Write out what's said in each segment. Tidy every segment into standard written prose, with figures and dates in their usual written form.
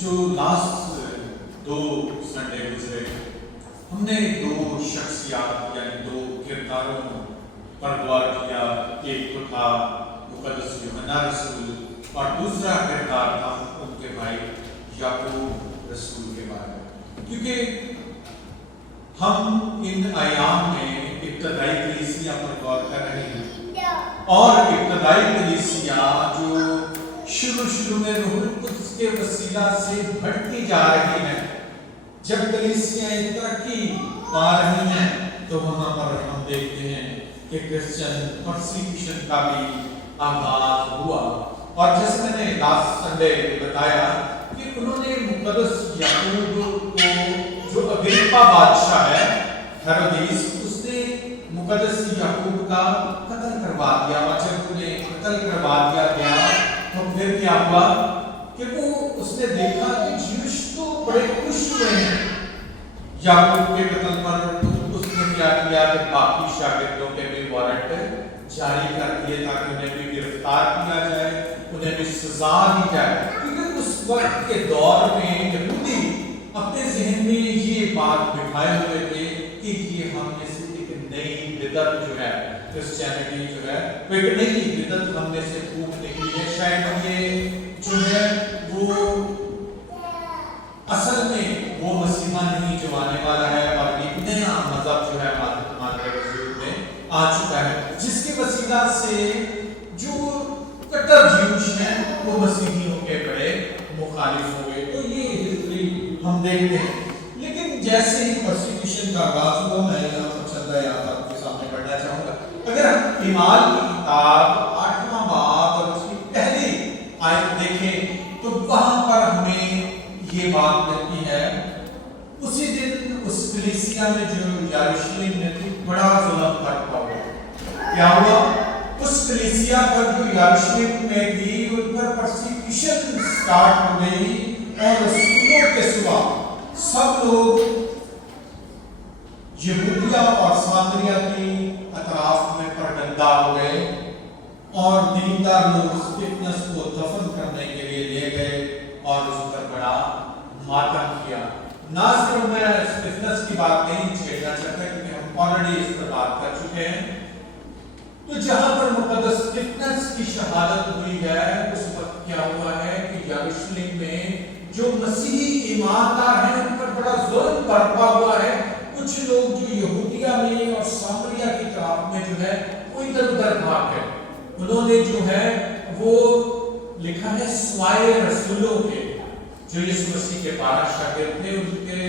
جو last 2 Sunday گزرے ہم نے 2 شخصیات یعنی 2 کرداروں پر غور کیا. ایک تو تھا مقدس یوحنا رسول اور دوسرا کردار تھا ان کے بھائی یعقوب رسول کے بارے میں. کیونکہ ہم ان ایام میں ابتدائی کلیسیا پر غور کر رہے ہیں اور ابتدائی کلیسیا جو شروع میں روح القدس کے وسیلہ سے بڑھتی جا رہی ہے. جب کلیسیاں ترقی پا رہی ہیں تو وہاں پر ہم دیکھتے ہیں کہ کرسچن پرسیکیوشن کا بھی آغاز ہوا. اور جیسے میں نے لاسٹ سنڈے بتایا کہ انہوں نے مقدس یعقوب کو جو اگرپا بادشاہ ہے ہیرودیس اس نے مقدس یعقوب کا قتل کروا دیا. اور جب انہیں قتل کروا دیا گیا تو پھر کیا ہوا کہ وہ اس نے دیکھا کہ جیوش تو بڑے خوش ہوئے ہیں یعقوب کے قتل پر. اس نے کیا کیا کہ باقی شاگردوں کے بھی وارنٹ جاری کر دیے تاکہ انہیں بھی گرفتار کیا جائے, انہیں بھی سزا دی جائے. کیونکہ اس وقت کے دور میں یہودی اپنے ذہن میں یہ بات بٹھائے ہوئے تھے کہ یہ ہم میں سے ایک نئی بدعت جو ہے کرسچینٹی جو ہے وہ ایک نئی بدعت ہم میں سے پھوٹ نکلی ہے. شاید یہ جو ہے وہ اصل میں وہ مسیحا نہیں جو آنے والا ہے اور ایک نیا مذہب جو ہے ہمارے وجود میں آ چکا ہے جس کے وسیلہ سے جو کٹر جیوش ہیں وہ مسیحیوں کے بڑے مخالف ہوئے. تو یہ ہسٹری ہم دیکھتے ہیں. لیکن جیسے ہی پرسیکیوشن کا آغاز ہوا میں یہاں پر چلتا یاد آپ کے سامنے پڑھنا چاہوں گا. اگر ہم ایمان کی کتاب 8واں باب اور اس کی پہلی آیت دیکھیں تو وہاں پر ہمیں یہ بات ملتی ہے. اسی دن اس کلیسیا میں جو یروشلم میں تھی بڑا ظلم برپا ہوا. کیا ہوا؟ اس کلیسیا پر جو یروشلم میں تھی ان پر پرسیکیوشن سٹارٹ ہو گئی اور رسولوں کے سوا سب لوگ یہودیہ اور سامریہ کی اطراف میں پرگندہ ہو گئے اور دیندار لوگ اسٹیفنس کو دفن کرنے کے لیے لے گئے اور اس پر بڑا ماتم کیا. نہ صرف میں اسٹیفنس کی بات نہیں چھیڑنا چاہتا کیونکہ ہم آلریڈی اس پر بات کر چکے ہیں. تو جہاں پر مقدس اسٹیفنس کی شہادت ہوئی ہے اس وقت کیا ہوا ہے کہ یروشلم میں جو مسیحی ایماندار ہیں ان پر بڑا ظلم برپا ہوا ہے. کچھ لوگ جو یہودیہ میں اور سامریہ کی طرف میں جو ہے وہ ادھر ادھر بھاگ گئے. انہوں نے جو ہے وہ لکھا ہے سوائے رسولوں کے جو یسوع مسیح کے 12 شاگرد تھے ان کے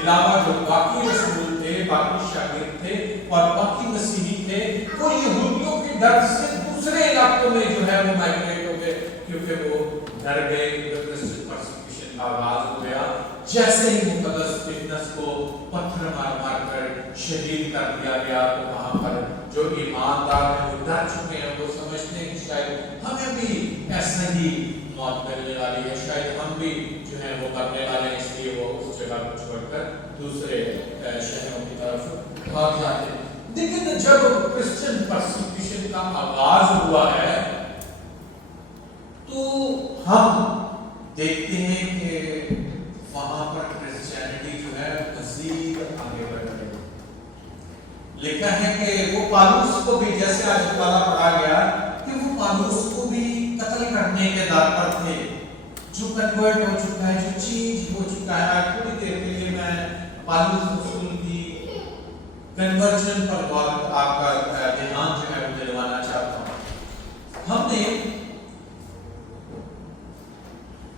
علاوہ جو باقی رسول تھے باقی شاگرد تھے اور باقی مسیحی تھے وہ یہودیوں کے ڈر سے دوسرے علاقوں میں جو ہے وہ مائگریٹ ہو گئے کیونکہ وہ ڈر گئے. پرسیکیوشن کا آغاز ہو گیا. جیسے ہی مقدس اسٹیفنس کو پتھر مار مار کر شہید کر دیا گیا تو وہاں پر جو ایماندار ہیں وہ ڈر چکے ہیں. وہ سمجھتے ہیں کہ شاید ہمیں بھی ایسا ہی موت ملنے والی ہے, شاید ہم بھی جو ہے وہ کرنے والے ہیں, اس لیے وہ اس جگہ کو چھوڑ کر دوسرے شہروں کی طرف بھاگ جاتے ہیں. لیکن جب کرسچن پرسیکیوشن کا آغاز ہوا ہے تو ہم دیکھتے ہیں کہ وہاں پر کرسچینٹی جو ہے مزید آگے بڑھ رہی ہے. لکھا ہے کہ وہ پالوس کو بھی جیسے آج والا پڑھا گیا کہ وہ پالوس کو بھی قتل کرنے کے دار پر تھے. جو کنورٹ ہو چکا ہے جو چینج ہو چکا ہے. تھوڑی دیر کے لیے میں پالوس رسول کی کنورژن پر آپ کا دھیان جو ہے وہ دلوانا چاہتا ہوں. ہم نے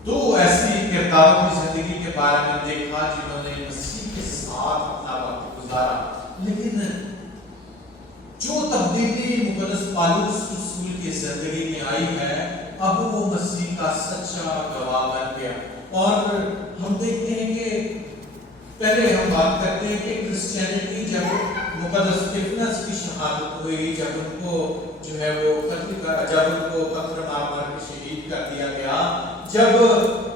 2 ایسی کرداروں کی زندگی کے بارے میں دیکھا جنہوں نے مسیح کے ساتھ اپنا وقت گزارا. لیکن جو تبدیلی مقدس پالوس رسول کی زندگی میں آئی ہے اب وہ مسیح کا سچا گواہ بن گیا. اور ہم دیکھتے ہیں کہ پہلے ہم بات کرتے ہیں کہ کرسچینٹی جب مقدس اسٹیفنس کی شہادت ہوئی جب ان کو جو ہے وہ جب ان کو پتھر مار مار کے شہید کر دیا گیا جب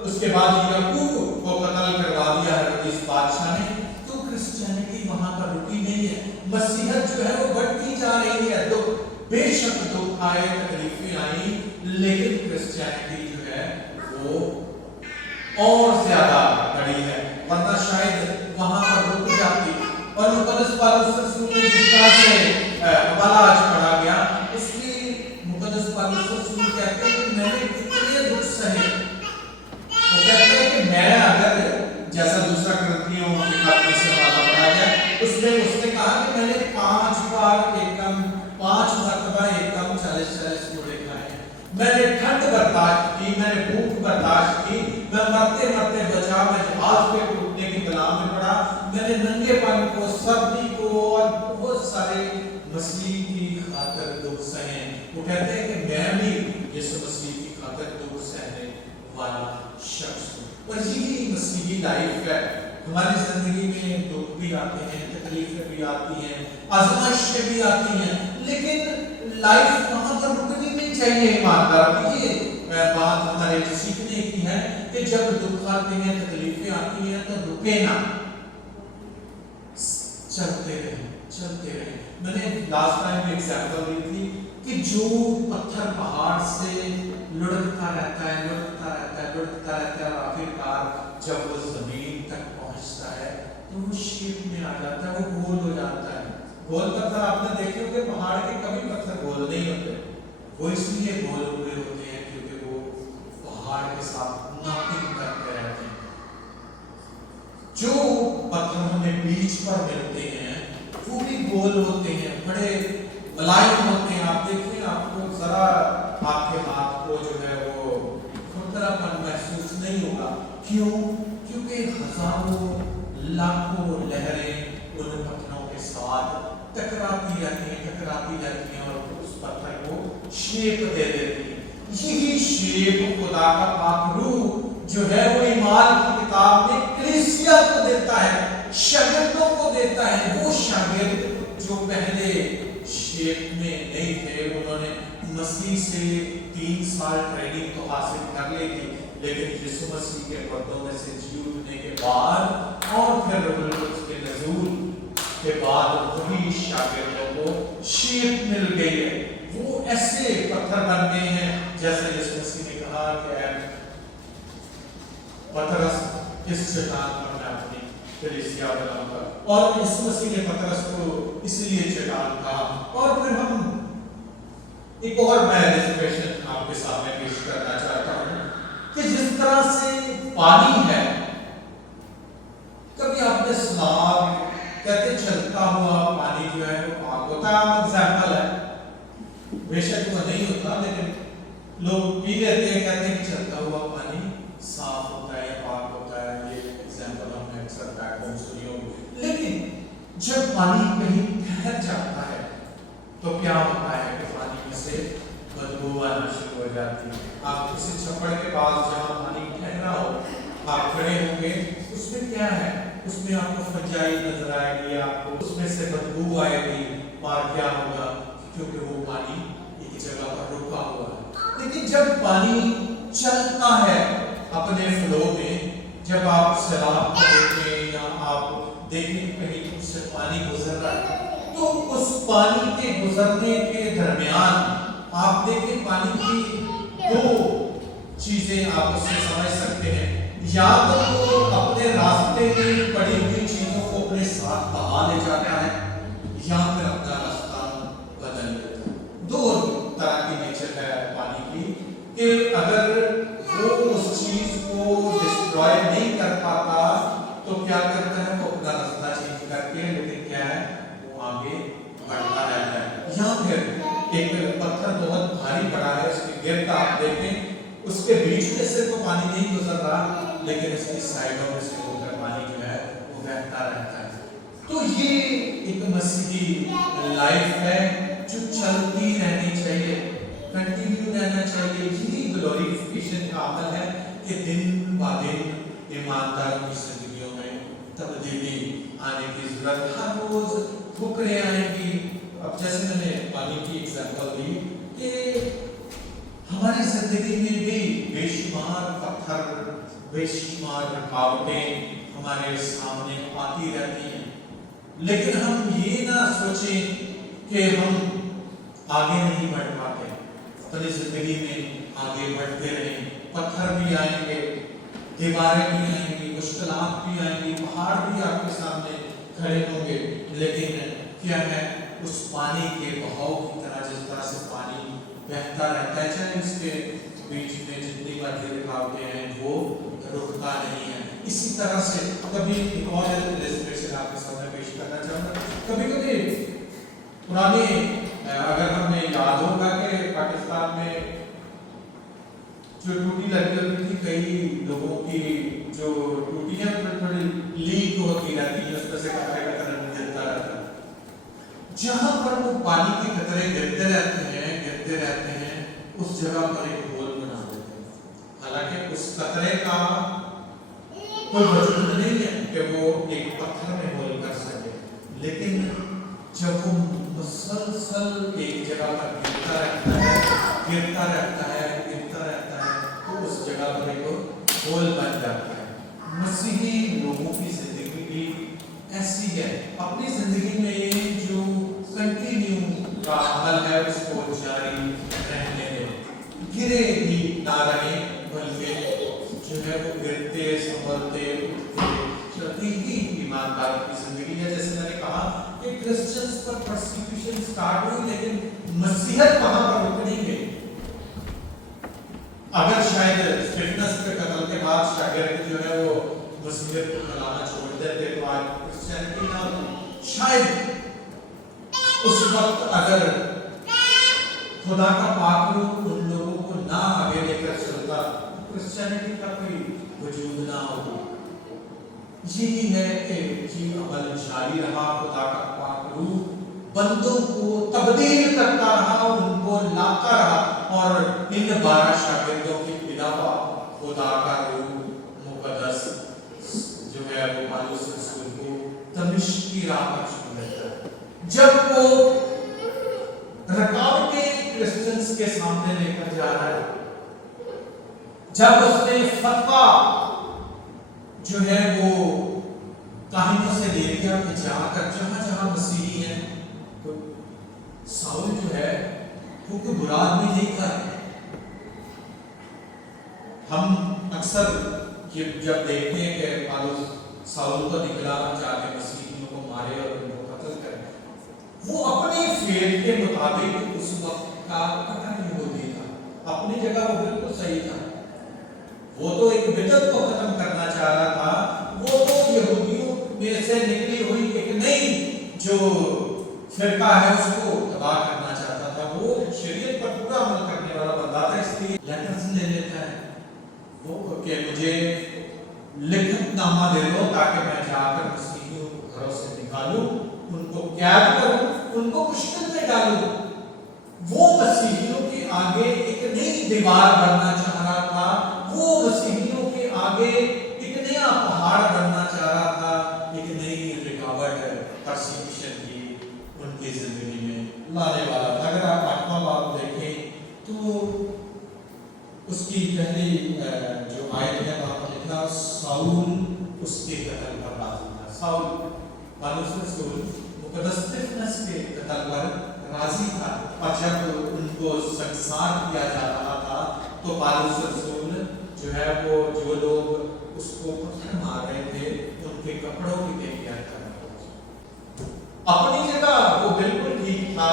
اس کے بعد یعقوب کو قتل کروا دیا ہیرودیس بادشاہ نے تو کرسچینٹی وہاں پر رکی نہیں ہے. مسیحیت جو ہے وہ بڑھتی جا رہی ہے. تو بے شک دکھ آئے, تکلیفیں آئیں, لیکن کرسچینٹی جو ہے وہ और ज्यादा बड़ी है, वरना शायद वहां पर रुक जाती। और मुकद्दस पौलुस रसूल ने जिस तरह से हवाला आज पढ़ा गया, उसमें मुकद्दस पौलुस रसूल कहते हैं कि मैंने कितने दुख सहे। वो कहते हैं कि मैं अगर, जैसा दूसरा करंथियों के खत में से हवाला पढ़ा गया, उसमें उसने कहा कि मैंने 5 बार एकम 5 मरतबा एकम 40 कोड़े खाए, मैंने ठंड बर्दाश्त की, मैंने भूख बर्दाश्त की, मैं मरते मरते बचा, मैं जहाज पे टूटने की बला में पड़ा, मैंने नंगेपन को, सर्दी को और बहुत सारे मसीह की खातिर दुख सहे। वो कहते हैं कि मैं भी यीशु मसीह की खातिर दुख सहने वाला शख्स हूँ। और यही मसीही लाइफ है। हमारी जिंदगी में दुख भी आते हैं, तकलीफें भी आती हैं, आजमाइशें भी आती हैं, लेकिन लाइफ वहां पर रुकनी नहीं चाहिए। ईमानदार ये बात हमारे सीखने की है कि जब दुख आते हैं, तकलीफें आती हैं, तो रुके ना, चलते रहे। मैंने लास्ट टाइम एग्जांपल दी थी कि जो पत्थर पहाड़ से लुढ़कता रहता है और आखिरकार जब वो जमीन तक पहुंचता है तो वो शेप में आ जाता है, वो गोल हो जाता है। गोल पत्थर आपने देखे होंगे, पहाड़ के कभी पत्थर गोल नहीं होते, वो इसलिए गोल हुए होते हैं क्योंकि वो पहाड़ के साथ नॉकिंग करते रहते हैं। जो पत्थर हमें बीच पर मिलते हैं वो भी गोल होते हैं, बड़े मुलायम होते हैं। आप देखिए, आपको जरा आपके हाथ को जो है वो खुरदरापन महसूस नहीं होगा। क्यों? क्योंकि हजारों लाखों लहरें उन पत्थरों के साथ टकराती रहती हैं और उस पत्थर को शेप दे देती है। यही शेप खुदा का पाक रूह जो है वो ईमान की किताब में कलीसिया को देता है, शागिर्दों को देता है। वो शागिर्द जो पहले शेप में नहीं थे, उन्होंने मसीह से 3 साल ट्रेनिंग तो हासिल कर ली थी, लेकिन यीशु मसीह के पर्दों में से जी उठने के बाद और फिर उसके नज़ूल के बाद वही शागिर्दों को शेप मिल गई है। वो ऐसे पत्थर बन गए हैं जैसे यीशु मसीह ने कहा कि पतरस किस चट्टान पर मैं अपनी कलीसिया बनाऊंगा, और यीशु मसीह ने पतरस को इसलिए चट्टान कहा। और फिर हम एक और मैं इलस्ट्रेशन आपके सामने पेश करना चाहता हूं कि जिस तरह से पानी है, कभी आपने सुना कहते चलता हुआ पानी जो है वो पाक होता है। एग्जाम्पल है, बेशक वो नहीं होता, लेकिन लोग पी लेते हैं, कहते हैं कि चलता हुआ पानी साफ होता है या पाक होता है। ये एग्जाम्पल हमने अक्सर बैकग्राउंड सुनी होगी। लेकिन जब पानी कहीं ठहर जाता है तो क्या होता है कि पानी में से बदबू आना शुरू हो जाती है। आप किसी छप्पड़ के पास जहाँ पानी ठहरा हो, आप खड़े होंगे, उसमें क्या है? उसमें आपको फंजाई नजर आएगी, आपको उसमें से बदबू आएगी। और क्या होगा? क्योंकि वो पानी एक जगह पर रुका हुआ है। लेकिन जब पानी चलता है अपने फ्लो में, जब आप सैलाब को देखें या आप देखें कहीं से पानी गुजर रहा है, तो उस पानी के गुजरने के दरमियान आप देखें पानी की 2 चीजें आप उससे समझ सकते हैं। या तो वो अपने रास्ते में पड़ी हुई चीजों को अपने साथ बहा ले जाता है, या फिर अपना रास्ता बदल लेता है। 2 तरह की नेचर है पानी की कि अगर वो उस चीज को डिस्ट्रॉय नहीं कर पाता तो क्या करता है? वो अपना रास्ता चेंज करके, लेकिन क्या है, वो आगे बढ़ता रहता है। या फिर एक पत्थर बहुत भारी पड़ा है, उसकी गिरता आप देखें, उसके बीच में से तो पानी नहीं गुजर रहा, लेकिन उसकी साइडों में से होकर पानी जो है वो बहता रहता है। तो ये एक मसीही लाइफ है जो चलती रहनी चाहिए, कंटिन्यू रहना चाहिए। यही ग्लोरिफिकेशन का अमल है कि दिन ब दिन ईमानदारों की जिंदगियों में तब्दीली आने की जरूरत। हर रोज ठोकरें आएंगी। अब जैसे मैंने पानी की एग्जांपल दी कि हमारी जिंदगी में भी बेशुमार पत्थर, बेशुमार रुकावटें हमारे सामने आती रहती हैं, लेकिन हम ये ना सोचें कि हम आगे नहीं बढ़ पाते, अपनी जिंदगी में आगे बढ़ते रहें। पत्थर भी आएंगे, दीवारें भी आएंगी, मुश्किलात भी आएंगी, पहाड़ भी आपके सामने खड़े होंगे, लेकिन क्या है, उस पानी के बहाव की तरह जिस तरह से पानी बहता रहता है, चाहे उसके बीच में जितनी मर्जी रुकावटें हैं वो रुकता नहीं है। इसी तरह से कभी एक और इलस्ट्रेशन आपके सामने पेश करना चाहूँगा। कभी कभी पुराने अगर हमें याद होगा कि पाकिस्तान में जो टूटी लगी होती थी, कई लोगों की जो टूटियां थोड़ी लीक होती रहती है, उसमें से कतरे कतरे गिरता रहता है। जहां पर वो पानी के कतरे गिरते रहते हैं, उस जगह पर एक होल बना देते हैं। हालांकि उस कतरे का कोई वजूद नहीं है कि वो एक पत्थर में होल कर सके, लेकिन जब वो मुसलसल एक जगह पर गिरता रहता है, तो उस जगह पर एक होल बन जाता है। मसीही लोगों की जिंदगी भी ऐसी है। अपनी जिंदगी में जो कंटिन्यू का अमल है उसको जारी रहने दें, गिरे भी ना रहे, बल्कि जो है वो गिरते संभलते चलती ही ईमानदार की जिंदगी है। जैसे मैंने कहा कि क्रिश्चियंस पर परसिक्यूशन स्टार्ट हुई, लेकिन मसीहत वहां पर रुक नहीं गई। अगर शायद स्टेफनस के कत्ल के बाद शागिर्द जो है वो मसीहत को फैलाना छोड़ देते तो आज क्रिश्चियनिटी ना होती। शायद उस वक्त अगर खुदा का पाक रूप उन लोगों को ना आगे लेकर चलता, क्रिश्चियनिटी का कोई वजूद ना होता। यही है कि जी अमल जारी रहा, खुदा का पाक रूप बंदों को तब्दील करता रहा, उनको लाता रहा, और इन 12 शागिर्दों के अलावा खुदा का रूह मुकद्दस जो है वो पौलुस रसूल को दमिश्क की राह पर छोड़ देता है। जब वो रुकावटें क्रिश्चियंस के सामने लेकर जा रहा है, जब उसने फतवा जो है वो काहिनों से ले लिया कि जाकर जहां जहां मसीही हैं, तो साउल जो है वो कोई बुरा आदमी नहीं था। हम अक्सर ये जब देखते हैं कि पौलुस साउल को निकलाना चाहते, मसीहियों को मारे और उनको कत्ल करे, वो अपने फेथ के मुताबिक उस वक्त का कट्टर यहूदी था। अपनी जगह वो बिल्कुल सही था। वो तो एक बिदअत को खत्म करना चाह रहा था। वो तो यहूदियों में से निकली हुई एक नई जो फिरका है उसको तबाह करना चाहता था। वो शरीयत पर पूरा अमल करने वाला बंदा था, इसलिए लेटर्स ले लेता है वो कि मुझे लिखतनामा दे दो ताकि मैं जाकर मसीहियों को घरों से निकालूं, उनको कैद करूं, उनको मुश्किल में डालूं। वो मसीहियों के आगे एक नई दीवार बनना चाह रहा था। वो मसीहियों के आगे एक नया पहाड़ बनना चाह रहा था, एक नई रुकावट परसिक्यूशन की उनकी जिंदगी में लाने वाला था। अगर आप 8वां बाब देखें तो उसकी पहली जो आयत है वहां पर लिखा, साउल उसके कत्ल पर राजी था। साउल पौलुस रसूल मुकद्दस स्तिफनस के कत्ल पर राजी था, और जब उनको संसार किया जा रहा था तो पौलुस रसूल जो है वो जो लोग उसको पत्थर मार रहे थे उनके कपड़ों की देखभाल कर रहा था। अपनी जगह वो बिल्कुल ठीक था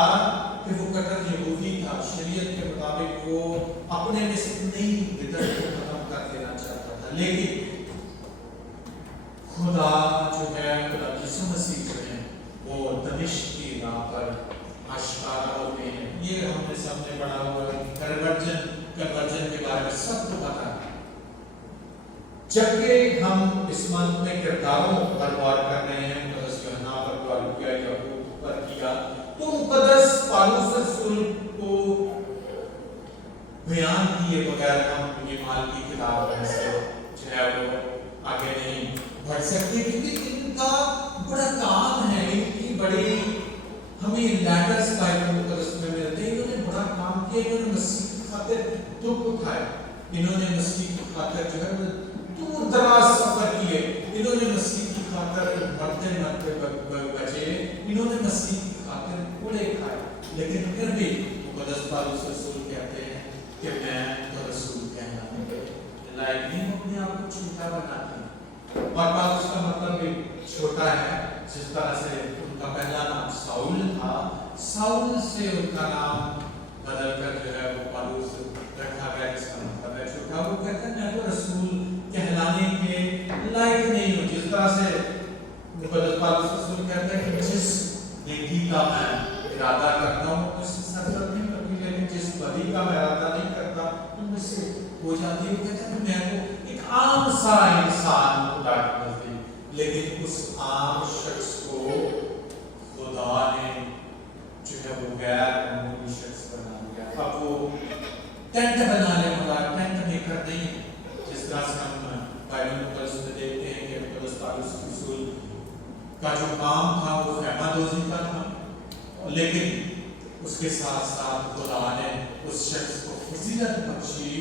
कि वो कट्टर यहूदी था, शरीयत के मुताबिक वो अपने में से नई बिदअत को खत्म कर देना चाहता था। लेकिन खुदा जो है, खुदा यीशु मसीह जो है वो दमिश्क की राह पर आशिकारा होते हैं। ये हमने सबने पढ़ा हुआ है, कन्वर्जन के बारे में सबको पता है। जबकि हम इस मंथ में किरदारों पर गौर कर रहे हैं, मुकद्दस यूहन्ना पर गौर किया, याकूब पर किया, तो मुकद्दस पौलुस रसूल को बयान किए बगैर हम ये माल की किताब में से जो है वो आगे नहीं बढ़ सकते, क्योंकि इनका बड़ा काम है, इनकी बड़ी हमें लेटर्स बाइबल मुकद्दस में मिलते हैं। इन्होंने बड़ा काम किया, इन्होंने मसीह की खातिर दुख उठाए, इन्होंने मसीह की खातिर जो है दूर दराज सफर किए, इन्होंने मसीह की खातिर मरते मरते बचे, इन्होंने मसीह की खातिर कोड़े खाए, लेकिन फिर भी मुकद्दस पौलुस रसूल कहते हैं कि मैं तो रसूल कहलाने के लायक यानी वो अपने आप को छोटा बनाते हैं। और पालूस का मतलब भी छोटा है, जिस तरह से उनका पहला नाम साउल था, साउल से उनका नाम बदलकर जो है वो पालूस रखा गया, इसका मतलब है छोटा। वो कहते हैं मैं तो रसूल कहलाने के लायक नहीं हूँ। जिस तरह से पालूस रसूल कहते हैं कि जिस नेकी का मैं इरादा करता हूँ उससे सफल नहीं होती, लेकिन जिस बदी का मैं इरादा नहीं करता तो मुझसे हो जाती है। कहते हैं मैं तो एक आम सा इंसान खुदा के नजदीक, लेकिन उस आम शख्स को खुदा ने जो है वो गैर मामूली शख्स बना दिया। अब वो टेंट बनाने वाला टेंट मेकर नहीं है, जिस तरह से हम बाइबल मुकद्दस में देखते हैं कि मुकद्दस पालूस रसूल का जो काम था वो खैमादोज़ी का था, लेकिन उसके साथ साथ खुदा ने उस शख्स को फजीलत बख्शी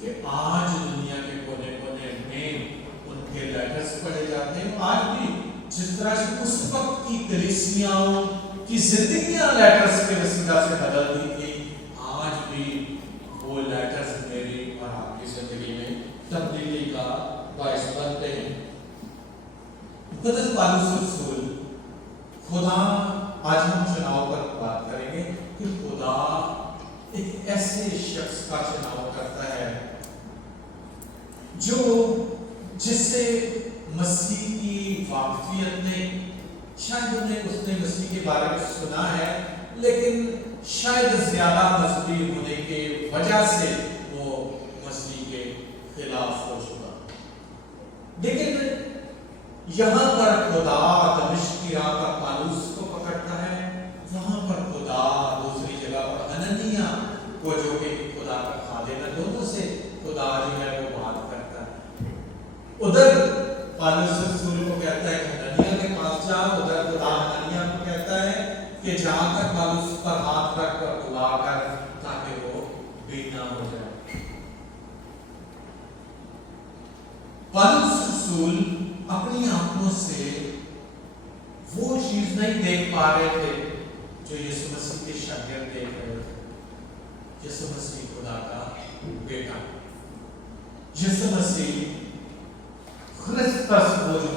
कि आज दुनिया के कोने कोने में उनके लेटर्स पढ़े जाते हैं। आज भी जिस तरह से उस वक्त की कलीसियाओं की जिंदगियां लेटर्स के वसीला से बदलती थी, आज भी वो लेटर्स मेरी और आपकी जिंदगी में तब्दीली का बायस बनते हैं। मुकद्दस पालूस रसूल खुदा, आज हम चुनाव पर बात करेंगे कि खुदा एक ऐसे शख्स का चुनाव करता है जो जिससे मसीह की वाकफियत ने, शायद उसने मसीह के बारे में सुना है, लेकिन शायद ज्यादा मजबूर होने के वजह से वो मसीह के खिलाफ हो चुका। लेकिन यहाँ पर खुदा दमिश्क की राह पर पालूस को पकड़ता है, वहां पर खुदा दूसरी जगह पर हननिया को, जो कि खुदा का खादिम है, दोनों से खुदा जो है वो बात करता है। उधर पालूस रसूल को कहता है कि हननिया के पास जा, उधर खुदा हननिया को कहता है कि जाकर पालूस पर हाथ रख कर दुआ कर ताकि वो बीना हो जाए। पालूस रसूल अपनी आंखों से वो चीज नहीं देख पा रहे थे जो यीशु मसीह के शागिर्द देख रहे थे। यीशु मसीह खुदा का बेटा, यीशु मसीह क्रिस्टस वो जो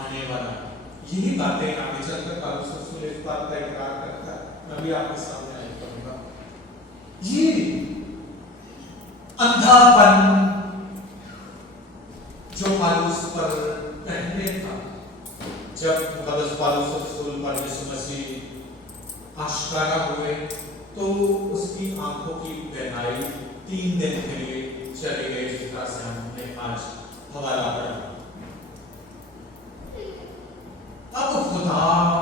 आने वाला, यही बातें आगे चलकर पालूस रसूल इस बात का इकरार करता है। मैं भी आपके सामने आगे पढ़ूंगा। ये अंधापन जो पालूस पर पहले था, जब मुकद्दस पालूस रसूल पर यीशु मसीह आश्कारा हुए तो उसकी आंखों की बीमारी 3 दिन के लिए चली गई, जिस तरह से हमने आज हवाला पढ़ा। अब खुदा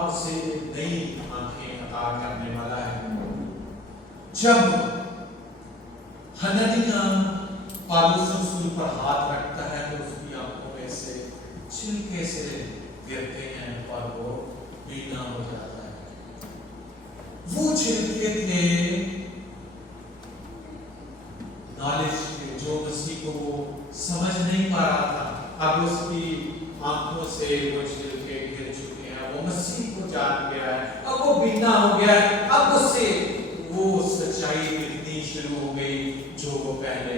उसे नई आंखें अता करने वाला है। जब हननिया पालूस रसूल पर हाथ रखता है तो उसकी आंखों में से छिलके से गिरते हैं और वो बीना हो जाता है। वो छिलके थे नॉलेज के, जो मसीह को वो समझ नहीं पा रहा था। अब उसकी आंखों से वो छिलके गिर चुके हैं, वो मसीह को जान गया है, अब वो बीना हो गया है। अब उसे वो सच्चाई दिखनी शुरू हो गई जो वो पहले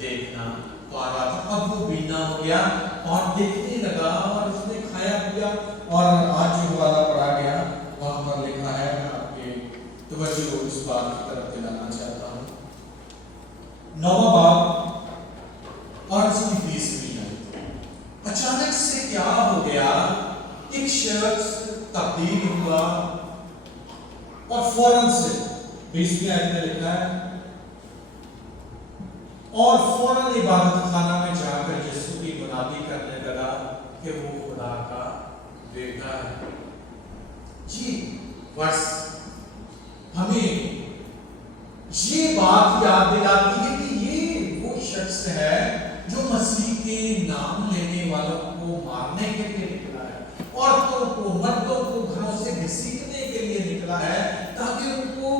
देखना पा रहा था। अब वो बीना हो गया और देखने लगा, और उसने खाया पिया। और आज जो हवाला पढ़ा गया वहां पर लिखा है, मैं आपके तवज्जो इस बात की तरफ दिलाना चाहता हूँ। 9वां बाब और उसकी 20वीं आयत। अचानक से क्या हो गया, एक शख्स तब्दील हुआ और फौरन से 20वीं आयत में लिखा है, और फौरन इबादत खाना में जाकर यीशु की मुनादी करने लगा कि वो खुदा का बेटा है। जी वर्ष हमें ये बात याद दिलाती है कि ये वो शख्स है जो मसीह के नाम लेने वालों को मारने के लिए निकला है, औरतों को, मर्दों को घरों से घसीटने के लिए निकला है ताकि उनको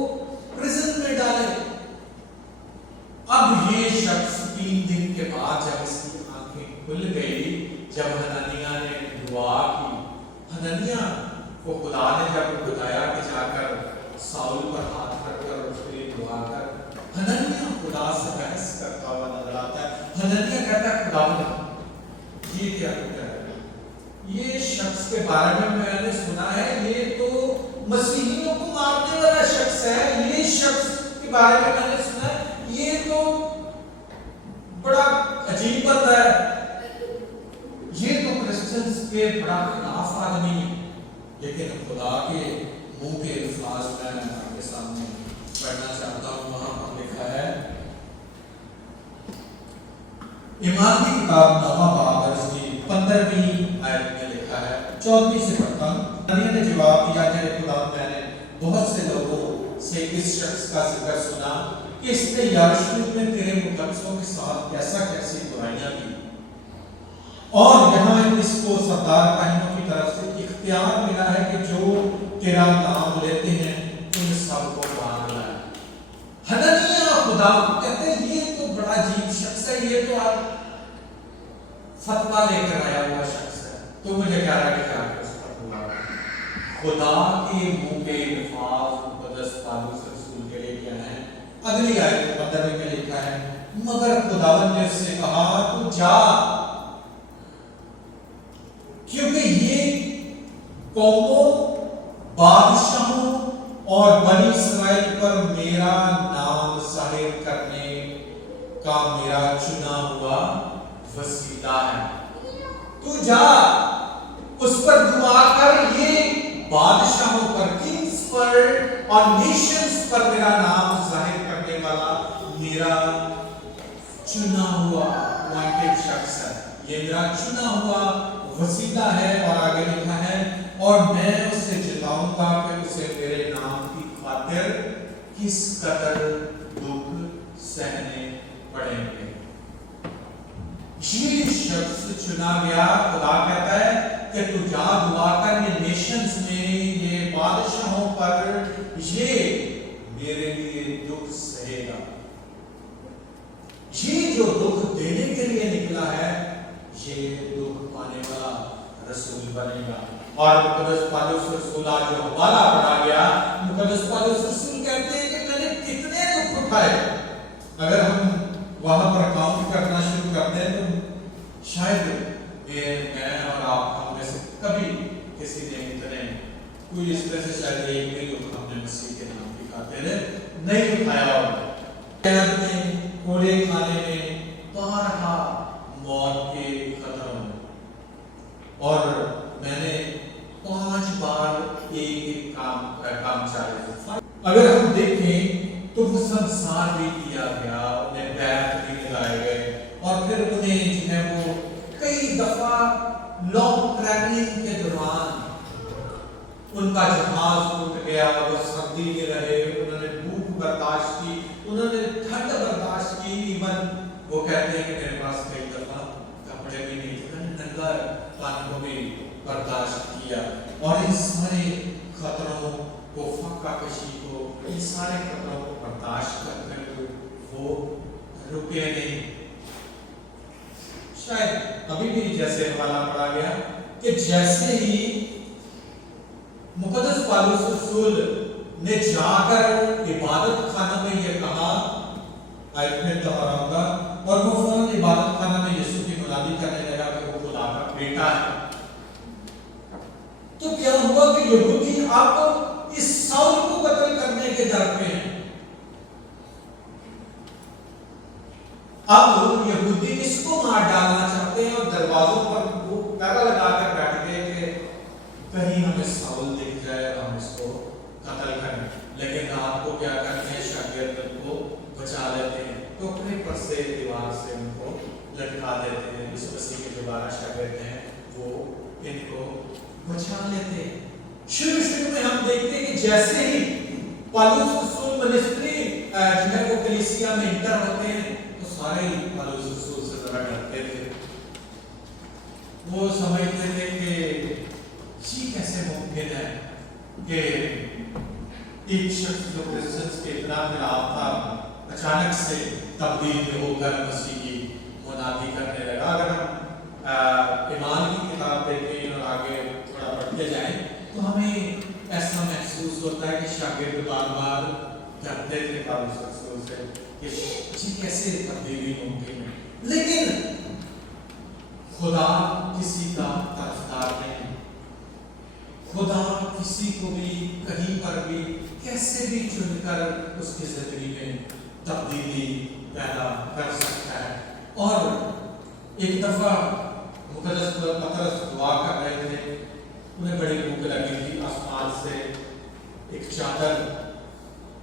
प्रिजन में डाले। अब ये शख्स 3 दिन के बाद जब इसकी आंखें खुल गई, जब हननिया ने दुआ की, हननिया को खुदा ने जब बताया कि जाकर साउल पर हाथ रखकर उसके लिए दुआ कर, हननिया खुदा से बहस करता हुआ नजर आता है। हनन्याह कहता है खुदावंद ये क्या होता है, ये शख्स के बारे में मैंने सुना है, ये तो मसीहियों को मारने वाला शख्स है, ये शख्स के बारे में मैंने सुना है, ये तो बड़ा अजीब बंदा है, ये तो क्रिश्चियंस के बड़ा खिलाफ आदमी है। लेकिन खुदा के मुंह के अल्फाज मैं आपके सामने पढ़ना चाहता हूँ। वहां पर लिखा है, ईमान की किताब नवा बाब उसकी 15वीं आयत में लिखा है, 14वीं से पढ़ता हूँ। हनन्याह ने जवाब दिया कि खुदा, मैंने बहुत से लोगों से इस शख्स का जिक्र सुना कि इसने यरूशलेम में तेरे मुकद्दसों के साथ कैसी बुराइयां की, और यहाँ इसको सरदार काहिनों की तरफ से इख्तियार मिला है कि जो तेरा नाम लेते हैं उन सबको मार लाए। हनन्याह खुदा कहते हैं ये तो बड़ा अजीब शख्स है, ये तो आप फतवा लेकर आया हुआ शख्स है, तो मुझे कह रहा है कि क्या उस फतवा खुदा के मुंह के अल्फाज मुकद्दस पालूस रसूल के लिए क्या है। अगली आयत 15 में लिखा है, मगर खुदावंद ने उससे कहा तू जा, क्योंकि ये कौमों, बादशाहों और बनी इस्राएल पर मेरा नाम जाहिर करने का मेरा चुना हुआ वसीला है। तू जा, उस पर दुआ कर, ये बादशाहों पर, किंग्स पर और नेशंस पर मेरा नाम जाहिर करने वाला मेरा चुना हुआ वांटेड शख्स है, ये मेरा चुना हुआ वसीला है। और आगे लिखा है, और मैं उसे जिताऊंगा कि उसे मेरे नाम की खातिर किस कदर दुख सहने पड़ेंगे। ये शख्स चुना गया, खुदा कहता है कि तू जा, दुआ कर, ये नेशंस में, ये बादशाहों पर ये मेरे लिए दुख सहेगा। ये जो दुख देने के लिए निकला है, ये दुख पाने वाला रसूल बनेगा। और मुकद्दस पौलुस रसूल आज जो हवाला पढ़ा गया, मुकद्दस पौलुस रसूल कहते हैं कि मैंने कितने दुख उठाए। अगर हम वहां पर काउंट करना शुरू कर दें तो शायद मैं और आप हम में से कभी किसी ने इतने कोई इस तरह से शायद एक भी दुख हमने मसीह के नाम की खातिर नहीं उठाया होगा। कैद में, कोड़े खाने में, बारहा मौत के खतरों में, और मैंने 5 बार एक काम चाहे। अगर हम देखें तो वो संसार भी किया गया, उन्हें बैठ भी लगाए गए, और फिर उन्हें जो है वो कई दफा लॉन्ग ट्रैवलिंग के दौरान उनका जहाज टूट गया, वो सर्दी में रहे, उन्होंने भूख बर्दाश्त की, उन्होंने ठंड बर्दाश्त की। इवन वो कहते हैं कि मेरे पास कई दफा कपड़े भी नहीं थे, मैंने नंगा पानी को भी बर्दाश्त किया। और इन सारे खतरों को, फक्का कशी को, इन सारे खतरों को बर्दाश्त करते हुए वो रुके नहीं। शायद अभी भी जैसे हवाला पढ़ा गया कि जैसे ही मुकद्दस पौलुस रसूल ने जाकर इबादत खाना में ये कहा, आयत में दोहराऊंगा, और वो फौरन इबादत खाना में यीशु की मुनादी करने लगा कि वो खुदा का बेटा है। तो क्या हुआ कि यहूदी अब इस साउल को कत्ल करने के डर में हैं। अब यहूदी इसको मार डालना चाहते हैं, और दरवाजों पर वो पहरा लगाकर बैठ गए कि कहीं हमें साउल दिख जाए और हम इसको कत्ल करें। लेकिन रात को क्या करते हैं, शागिर्द को बचा लेते हैं, टोकरे पर से, दीवार से उनको लटका देते हैं। इस मसीह के जो 12 शागिर्द हैं वो इनको बचा लेते हैं। शुरू में हम देखते हैं कि जैसे ही पौलुस रसूल मिनिस्ट्री जो है वो कलीसिया में इंटर होते हैं, तो सारे पौलुस रसूल से जरा डरते थे। वो समझते थे कि ये कैसे मुमकिन है कि एक शख्स जो क्रिश्चियंस के इतना खिलाफ था अचानक से तब्दील होकर मसीह की मुनादी करने लगा। अगर हम ईमान की किताब देखें और आगे थोड़ा बढ़ते जाएं तो हमें ऐसा महसूस होता है कि शागिर्द बार-बार डरते थे पौलुस रसूल से कि ये कैसे तब्दीली मुमकिन है। لیکن خدا کسی کا طرفدار نہیں. خدا کسی کو بھی کہیں پر بھی کیسے بھی چن کر اس کی زندگی میں تبدیلی پیدا کر سکتا ہے. اور ایک دفعہ مقدس پطرس دعا کر رہے تھے, انہیں بڑی بھوک لگی تھی, آسمان سے ایک چادر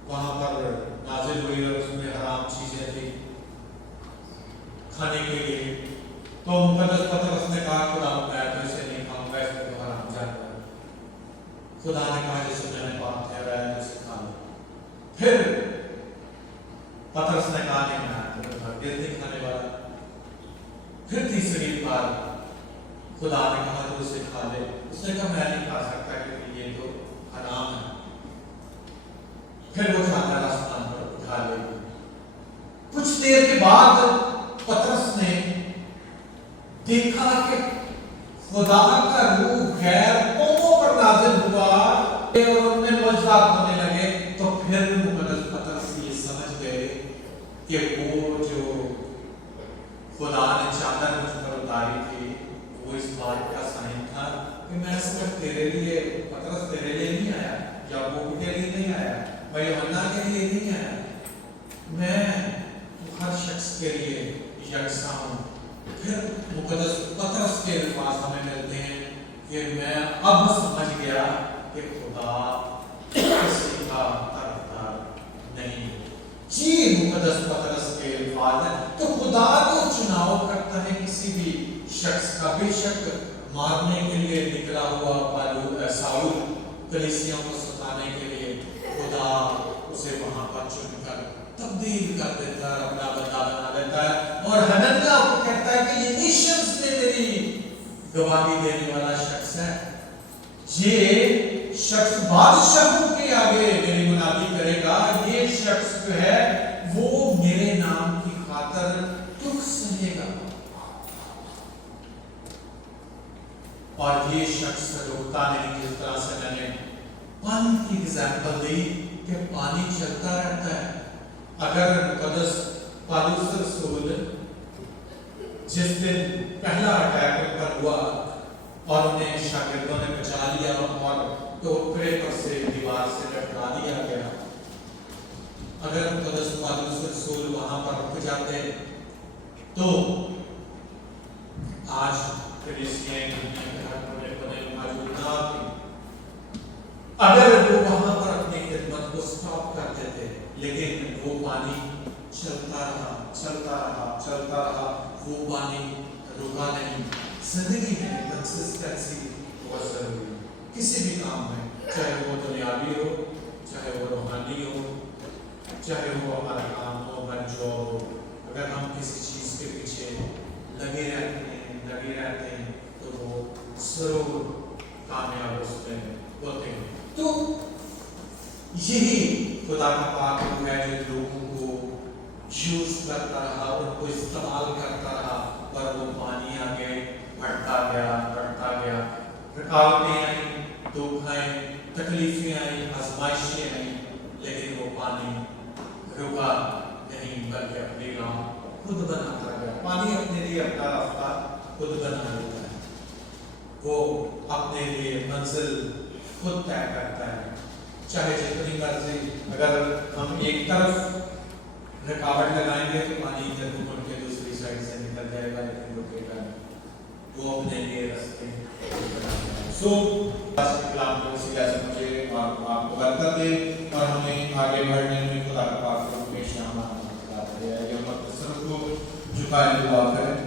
وہاں پر نازل ہوئی اور اس میں حرام چیزیں تھی کھانے کے لیے. تو مقدس پطرس نے کہا خدا میں تو اسے نہیں کھاؤں گا, اس میں تو حرام جانور ہے. خدا نے کہا جسے میں نے پاک ٹھہرایا ہے اسے کھا لو. پھر پطرس نے کہا نہیں میں تو ہرگز نہیں کھانے والا. پھر تیسری بار خدا نے کہا تو اسے کھا لے. اس نے کہا میں نہیں کھا سکتا کیونکہ یہ تو حرام ہے. پھر وہ چادر آسمان پر اٹھا لے. کچھ دیر کے بعد پطرس نے دیکھا کہ خدا کا روح غیر قوموں پر نازل ہوا اور ان میں معجزات ہونے لگے. تو پھر مقدس پطرس یہ سمجھ گئے کہ وہ جو خدا نے چادر مجھ پر اتاری تھی وہ اس بات کا سائن تھا کہ میں صرف تیرے لیے, پطرس تیرے لیے نہیں آیا, یعقوب کے لیے نہیں آیا, میں یوحنا کے لیے نہیں آیا, میں ہر شخص کے لیے یکساں ہوں. پھر مقدس پطرس کے الفاظ ہمیں ملتے ہیں کہ میں اب سمجھ گیا کہ خدا کسی کا طرفدار نہیں. جی مقدس پطرس کے الفاظ ہیں. تو خدا کو چناؤ کرتا ہے کسی بھی شخص کا. بے شک مارنے کے لیے نکلا ہوا ساؤل کلیسیوں کو ستانے کے لیے, خدا اسے وہاں پر چن کر تبدیل کر دیتا ہے, اپنا بندہ بنا دیتا ہے. اور حنانیہ کو کہتا ہے کہ یہ نیشنز میں میری گواہی دینے والا شخص ہے. یہ شخص بادشاہوں کے آگے میری منادی کرے گا. یہ شخص جو ہے وہ میرے نام کی خاطر دکھ سہے گا. اور یہ شخص رکتا نہیں. جس طرح سے میں نے پانی کی ایگزامپل دی کہ پانی چلتا رہتا ہے. اگر مقدس پالوس رسول جس دن پہلا اٹیک ان پر ہوا اور انہیں شاگردوں نے بچا لیا اور ٹوکرے پر سے دیوار سے لٹکا دیا گیا, اگر مقدس پالوس رسول وہاں پر رک جاتے تو آج کلیسیاں دنیا کے ہر کونے کونے میں موجود نہ ہوتی. اگر وہ وہاں پر اپنی خدمت کو سٹاپ کر دیتے, لیکن وہ پانی چلتا رہا چلتا رہا چلتا رہا. وہ پانی رکا نہیں. زندگی میں کنسسٹنسی بہت ضروری ہے کسی بھی کام میں, چاہے وہ دنیاوی ہو, چاہے وہ روحانی ہو, چاہے وہ ہمارا کام ہو, جو ہو. اگر ہم کسی چیز کے پیچھے لگے رہتے ہیں تو وہ ضرور کامیاب اس میں ہوتے ہیں. تو یہی خدا کا پاک روح ہے جو لوگوں کو یوز کرتا رہا, ان کو استعمال کرتا رہا, اور وہ پانی آگے بڑھتا گیا. رکاوٹیں آئیں, دکھ آئیں, تکلیفیں آئیں, آزمائشیں آئیں, لیکن وہ پانی رکا نہیں بلکہ اپنی راہ خود بناتا گیا. پانی اپنے لیے اپنا راستہ خود بنا لیتا ہے. وہ اپنے لیے منزل خود طے کرتا ہے. چاہے جتنی مرضی, اگر ہم ایک طرف رکاوٹ لگائیں گے تو پانی ادھر گھوم کے دوسری سائڈ سے نکل جائے گا, لیکن رکے گا نہیں. وہ اپنے لیے راستے سو آج کے کلام کو اسی طرح سمجھے, آپ کو برکت دے اور ہمیں آگے بڑھنے میں خدا کا پاک روح میں شامل بنا دے. یہ مقدس روح کو جھکائے دعا کریں.